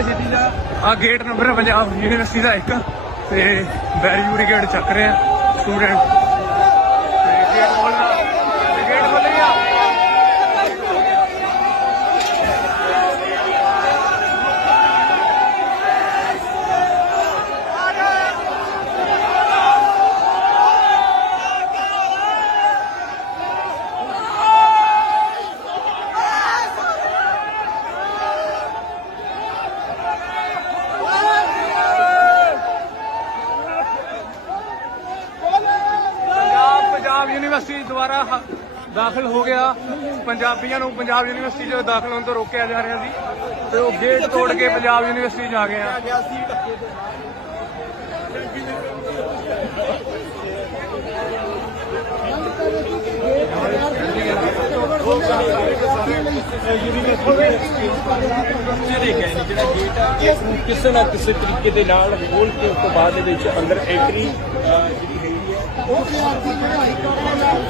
ਆ। Gate number ਹੈ Punjab university ਦਾ ਇੱਕ। ਤੇ ਬੈਰੀਊਰੀ ਗੇਟ ਚੱਕ ਰਹੇ ਆ। ਸਟੂਡੈਂਟ ਤੇ ਗੇਟ ਖੋਲਣਾ ਤੇ ਗੇਟ ਖੋਲ ਗਿਆ ਪੰਜਾਬ ਯੂਨੀਵਰਸਿਟੀ ਦੁਆਰਾ ਦਾਖਲ ਹੋ ਗਿਆ। ਪੰਜਾਬੀਆਂ ਨੂੰ ਪੰਜਾਬ ਯੂਨੀਵਰਸਿਟੀ 'ਚ ਦਾਖਲ ਹੋਣ ਤੋਂ ਰੋਕਿਆ ਜਾ ਰਿਹਾ ਸੀ। ਤੇ ਉਹ ਗੇਟ ਤੋੜ ਕੇ ਪੰਜਾਬ ਯੂਨੀਵਰਸਿਟੀ 'ਚ ਆ ਗਏ ਆ ਜਿਹੜੇ ਗਏ ਨੇ ਜਿਹੜਾ ਗੇਟ ਆ ਇਸ ਕਿਸੇ ਨਾ ਕਿਸੇ ਤਰੀਕੇ ਦੇ ਨਾਲ ਖੋਲ ਕੇ ਉਸ ਤੋਂ ਬਾਅਦ ਇਹਦੇ ਵਿੱਚ ਅੰਦਰ ਐਂਟਰੀ ਜਿਹੜੀ ਹੈਗੀ ਹੈ, ਉਹ ਵਿਦਿਆਰਥੀ ਜਿਹੜੇ ਹਾਈ ਕੋਰਟ ਦੇ ਨਾਲ